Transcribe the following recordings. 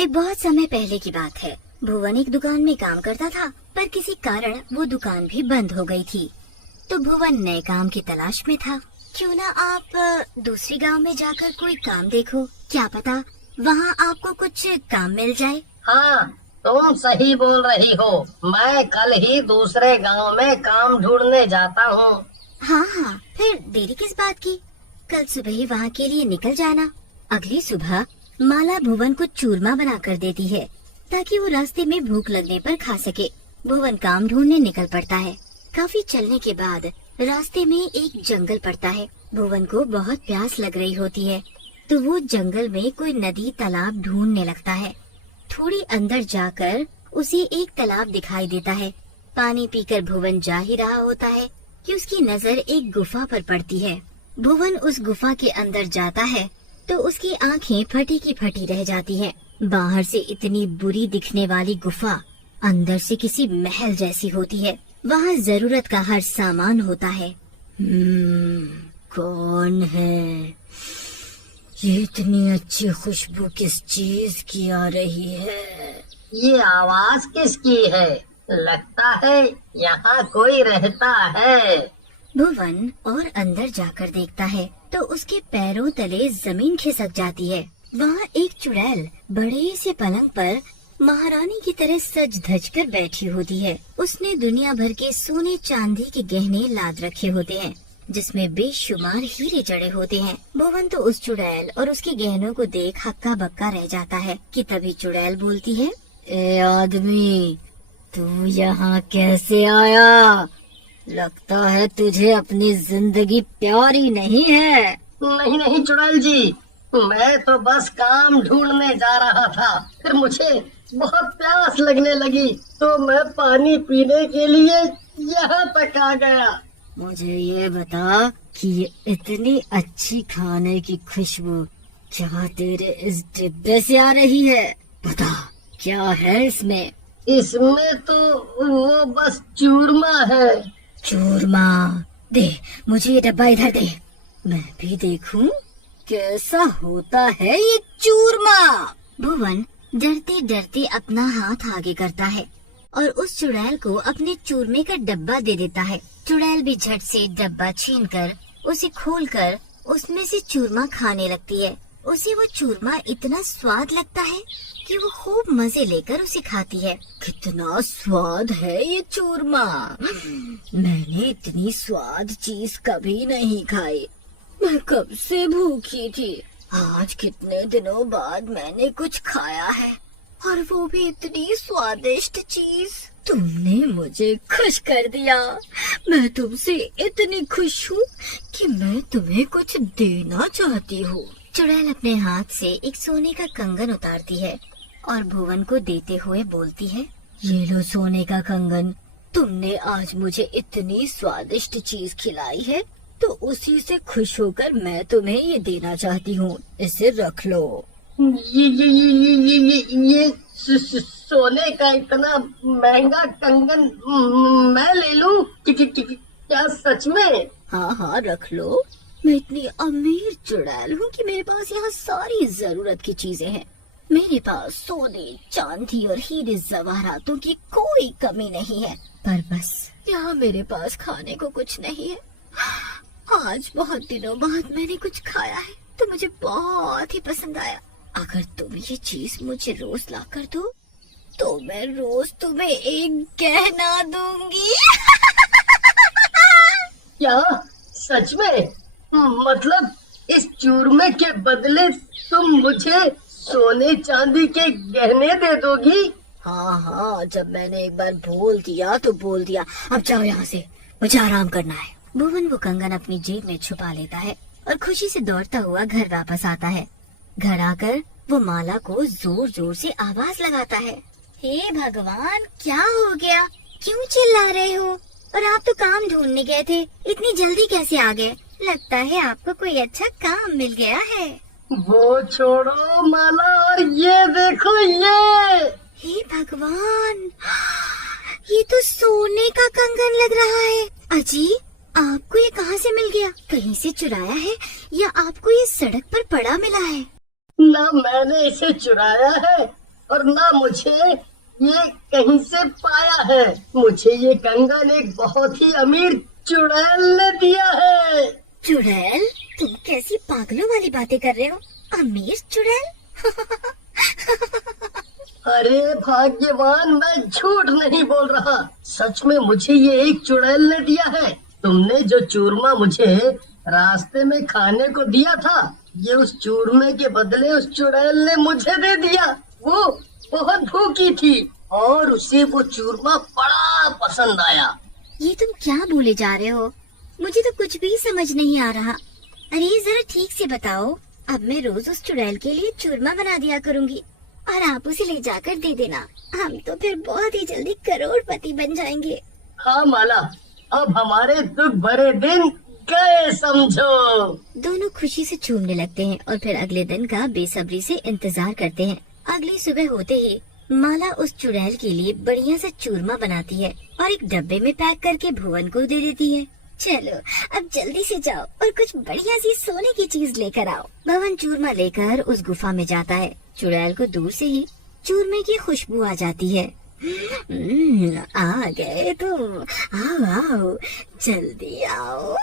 एक बहुत समय पहले की बात है। भुवन एक दुकान में काम करता था, पर किसी कारण वो दुकान भी बंद हो गई थी। तो भुवन नए काम की तलाश में था। क्यों ना आप दूसरी गांव में जाकर कोई काम देखो, क्या पता वहाँ आपको कुछ काम मिल जाए। हाँ, तुम सही बोल रही हो। मैं कल ही दूसरे गांव में काम ढूंढने जाता हूँ। हाँ हाँ, फिर देरी किस बात की, कल सुबह ही वहाँ के लिए निकल जाना। अगली सुबह माला भुवन को चूरमा बना कर देती है ताकि वो रास्ते में भूख लगने पर खा सके। भुवन काम ढूंढने निकल पड़ता है। काफी चलने के बाद रास्ते में एक जंगल पड़ता है। भुवन को बहुत प्यास लग रही होती है, तो वो जंगल में कोई नदी तालाब ढूंढने लगता है। थोड़ी अंदर जाकर उसे एक तालाब दिखाई देता है। पानी पीकर भुवन जा ही रहा होता है कि उसकी नजर एक गुफा पर पड़ती है। भुवन उस गुफा के अंदर जाता है तो उसकी आंखें फटी की फटी रह जाती हैं। बाहर से इतनी बुरी दिखने वाली गुफा अंदर से किसी महल जैसी होती है। वहाँ जरूरत का हर सामान होता है। कौन है? ये इतनी अच्छी खुशबू किस चीज की आ रही है? ये आवाज किसकी है? लगता है यहाँ कोई रहता है। भुवन और अंदर जाकर देखता है तो उसके पैरों तले जमीन खिसक जाती है। वहाँ एक चुड़ैल बड़े से पलंग पर महारानी की तरह सज धज कर बैठी होती है। उसने दुनिया भर के सोने चांदी के गहने लाद रखे होते हैं, जिसमें बेशुमार हीरे जड़े होते हैं। भुवन तो उस चुड़ैल और उसके गहनों को देख हक्का बक्का रह जाता है कि तभी चुड़ैल बोलती है, ए आदमी, तू यहाँ कैसे आया? लगता है तुझे अपनी जिंदगी प्यारी नहीं है। नहीं नहीं चुड़ैल जी, मैं तो बस काम ढूंढने जा रहा था। फिर मुझे बहुत प्यास लगने लगी तो मैं पानी पीने के लिए यहाँ तक आ गया। मुझे ये बता कि ये इतनी अच्छी खाने की खुशबू क्या तेरे इस डिब्बे से आ रही है? बता, क्या है इसमें? इसमें तो वो बस चूरमा है। चूरमा? दे मुझे ये डब्बा, इधर दे, मैं भी देखूं कैसा होता है ये चूरमा। भुवन डरते डरते अपना हाथ आगे करता है और उस चुड़ैल को अपने चूरमे का डब्बा दे देता है। चुड़ैल भी झट से डब्बा छीनकर उसे खोलकर उसमें से चूरमा खाने लगती है। उसे वो चूरमा इतना स्वाद लगता है कि वो खूब मजे लेकर उसे खाती है। कितना स्वाद है ये चूरमा, मैंने इतनी स्वाद चीज कभी नहीं खाई। मैं कब से भूखी थी, आज कितने दिनों बाद मैंने कुछ खाया है, और वो भी इतनी स्वादिष्ट चीज। तुमने मुझे खुश कर दिया। मैं तुमसे इतनी खुश हूँ कि मैं तुम्हें कुछ देना चाहती हूँ। चुड़ैल अपने हाथ से एक सोने का कंगन उतारती है और भुवन को देते हुए बोलती है, ये लो सोने का कंगन, तुमने आज मुझे इतनी स्वादिष्ट चीज खिलाई है तो उसी से खुश होकर मैं तुम्हें ये देना चाहती हूँ, इसे रख लो। ये सोने का इतना महंगा कंगन मैं ले लूं? क्या सच में? हाँ हाँ रख लो। मैं इतनी अमीर चुड़ैल हूँ कि मेरे पास यहाँ सारी जरूरत की चीजें हैं। मेरे पास सोने चांदी और हीरे जवाहरातों की कोई कमी नहीं है, पर बस यहाँ मेरे पास खाने को कुछ नहीं है। आज बहुत दिनों बाद मैंने कुछ खाया है तो मुझे बहुत ही पसंद आया। अगर तुम ये चीज मुझे रोज ला कर दो तो मैं रोज तुम्हें एक गहना दूंगी। क्या सच में? मतलब इस चूरमे के बदले तुम मुझे सोने चांदी के गहने दे दोगी? हाँ हाँ, जब मैंने एक बार बोल दिया तो बोल दिया। अब जाओ यहाँ से, मुझे आराम करना है। भुवन वो कंगन अपनी जेब में छुपा लेता है और खुशी से दौड़ता हुआ घर वापस आता है। घर आकर वो माला को जोर जोर से आवाज लगाता है, हे भगवान, क्या हो गया? क्यों चिल्ला रहे हो? और आप तो काम ढूंढने गए थे, इतनी जल्दी कैसे आ गए? लगता है आपको कोई अच्छा काम मिल गया है। वो छोड़ो माला, और ये देखो ये। हे भगवान, ये तो सोने का कंगन लग रहा है। अजी, आपको ये कहाँ से मिल गया? कहीं से चुराया है या आपको ये सड़क पर पड़ा मिला है? ना मैंने इसे चुराया है और ना मुझे ये कहीं से पाया है। मुझे ये कंगन एक बहुत ही अमीर चुड़ैल ने दिया है। चुड़ैल? तुम कैसी पागलों वाली बातें कर रहे हो? अमीर चुड़ैल? अरे भाग्यवान, मैं झूठ नहीं बोल रहा। सच में मुझे ये एक चुड़ैल ने दिया है। तुमने जो चूरमा मुझे रास्ते में खाने को दिया था, ये उस चूरमे के बदले उस चुड़ैल ने मुझे दे दिया। वो बहुत भूखी थी और उसे वो चूरमा बड़ा पसंद आया। ये तुम क्या बोले जा रहे हो? मुझे तो कुछ भी समझ नहीं आ रहा। अरे जरा ठीक से बताओ। अब मैं रोज उस चुड़ैल के लिए चूरमा बना दिया करूँगी और आप उसे ले जाकर दे देना। हम तो फिर बहुत ही जल्दी करोड़पति बन जाएंगे। हाँ माला, अब हमारे दुख भरे दिन गए समझो। दोनों खुशी से झूमने लगते हैं और फिर अगले दिन का बेसब्री से इंतजार करते हैं। अगली सुबह होते ही माला उस चुड़ैल के लिए बढ़िया सा चूरमा बनाती है और एक डब्बे में पैक करके भुवन को दे देती है। चलो अब जल्दी से जाओ और कुछ बढ़िया सी सोने की चीज लेकर आओ। भुवन चूरमा लेकर उस गुफा में जाता है। चुड़ैल को दूर से ही चूरमे की खुशबू आ जाती है। आ गए तुम, आओ आओ, जल्दी आओ।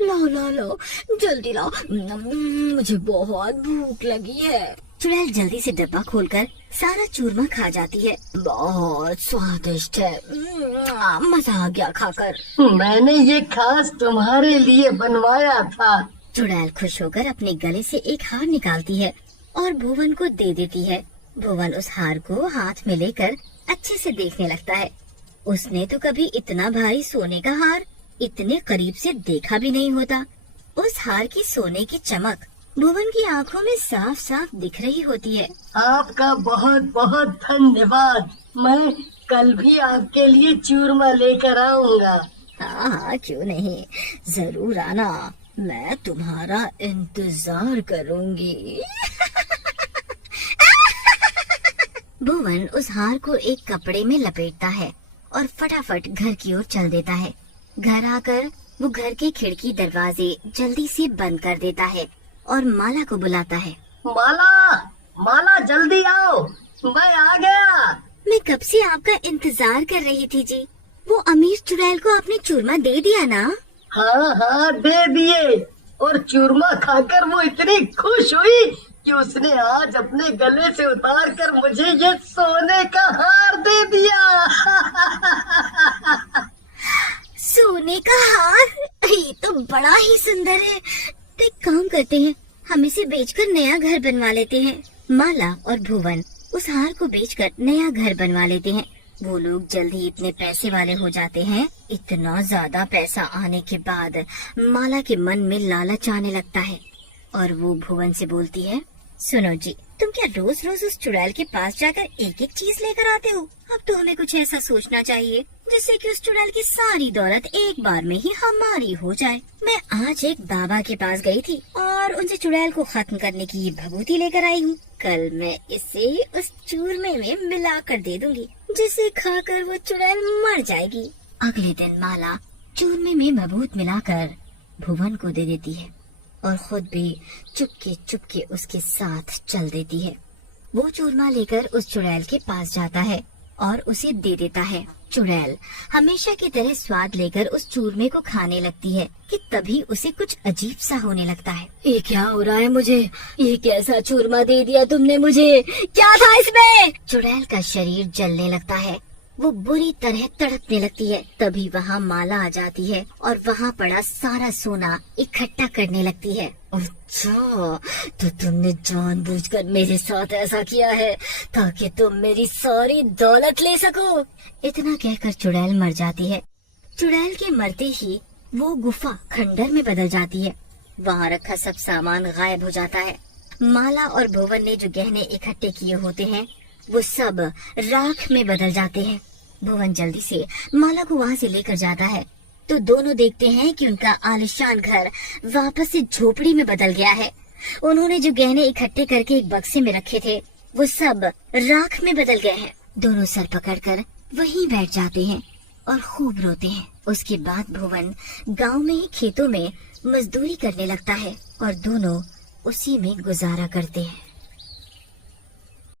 लो लो लो, जल्दी लाओ, मुझे बहुत भूख लगी है। चुड़ैल जल्दी से डब्बा खोलकर सारा चूरमा खा जाती है। बहुत स्वादिष्ट है, मजा आ गया खाकर। मैंने ये खास तुम्हारे लिए बनवाया था। चुड़ैल खुश होकर अपने गले से एक हार निकालती है और भुवन को दे देती है। भुवन उस हार को हाथ में लेकर अच्छे से देखने लगता है। उसने तो कभी इतना भारी सोने का हार इतने करीब से देखा भी नहीं होता। उस हार की सोने की चमक भुवन की आंखों में साफ साफ दिख रही होती है। आपका बहुत बहुत धन्यवाद। मैं कल भी आपके लिए चूरमा लेकर आऊंगा। हाँ, क्यों नहीं, जरूर आना, मैं तुम्हारा इंतजार करूंगी। भुवन उस हार को एक कपड़े में लपेटता है और फटाफट घर की ओर चल देता है। घर आकर वो घर के खिड़की दरवाजे जल्दी से बंद कर देता है और माला को बुलाता है। माला, माला जल्दी आओ, मैं आ गया। मैं कब से आपका इंतजार कर रही थी जी। वो अमीर चुड़ैल को आपने चूरमा दे दिया ना? हाँ हाँ, दे दिए। और चूरमा खाकर वो इतनी खुश हुई कि उसने आज अपने गले से उतार कर मुझे ये सोने का हार दे दिया। सोने का हार? ये तो बड़ा ही सुंदर है। तो एक काम करते हैं, हम इसे बेचकर नया घर बनवा लेते हैं। माला और भुवन उस हार को बेचकर नया घर बनवा लेते हैं। वो लोग जल्दी इतने पैसे वाले हो जाते हैं। इतना ज्यादा पैसा आने के बाद माला के मन में लालच आने लगता है और वो भुवन से बोलती है, सुनो जी, तुम क्या रोज रोज उस चुड़ैल के पास जाकर एक एक चीज लेकर आते हो? अब तो हमें कुछ ऐसा सोचना चाहिए जिससे कि उस चुड़ैल की सारी दौलत एक बार में ही हमारी हो जाए। मैं आज एक बाबा के पास गई थी और उनसे चुड़ैल को खत्म करने की ये भभूति लेकर आई हूँ। कल मैं इसे उस चूरमे में मिलाकर दे दूंगी, जिसे खाकर वो चुड़ैल मर जाएगी। अगले दिन माला चूरमे में भभूत मिलाकर भुवन को दे देती है और खुद भी चुपके चुपके उसके साथ चल देती है। वो चूरमा लेकर उस चुड़ैल के पास जाता है और उसे दे देता है। चुड़ैल हमेशा की तरह स्वाद लेकर उस चूरमे को खाने लगती है कि तभी उसे कुछ अजीब सा होने लगता है। ये क्या हो रहा है मुझे? ये कैसा चूरमा दे दिया तुमने मुझे? क्या था इसमें? चुड़ैल का शरीर जलने लगता है। वो बुरी तरह तड़पने लगती है। तभी वहाँ माला आ जाती है और वहाँ पड़ा सारा सोना इकट्ठा करने लगती है। अच्छा, तो तुमने जानबूझकर मेरे साथ ऐसा किया है ताकि तुम मेरी सारी दौलत ले सको। इतना कहकर चुड़ैल मर जाती है। चुड़ैल के मरते ही वो गुफा खंडर में बदल जाती है। वहाँ रखा सब सामान गायब हो जाता है। माला और भुवन ने जो गहने इकट्ठे किए होते हैं वो सब राख में बदल जाते हैं। भुवन जल्दी से माला को वहाँ से लेकर जाता है तो दोनों देखते हैं कि उनका आलिशान घर वापस से झोपड़ी में बदल गया है। उन्होंने जो गहने इकट्ठे करके एक बक्से में रखे थे वो सब राख में बदल गए हैं। दोनों सर पकड़कर वहीं बैठ जाते हैं और खूब रोते हैं। उसके बाद भुवन गांव में ही खेतों में मजदूरी करने लगता है और दोनों उसी में गुजारा करते हैं।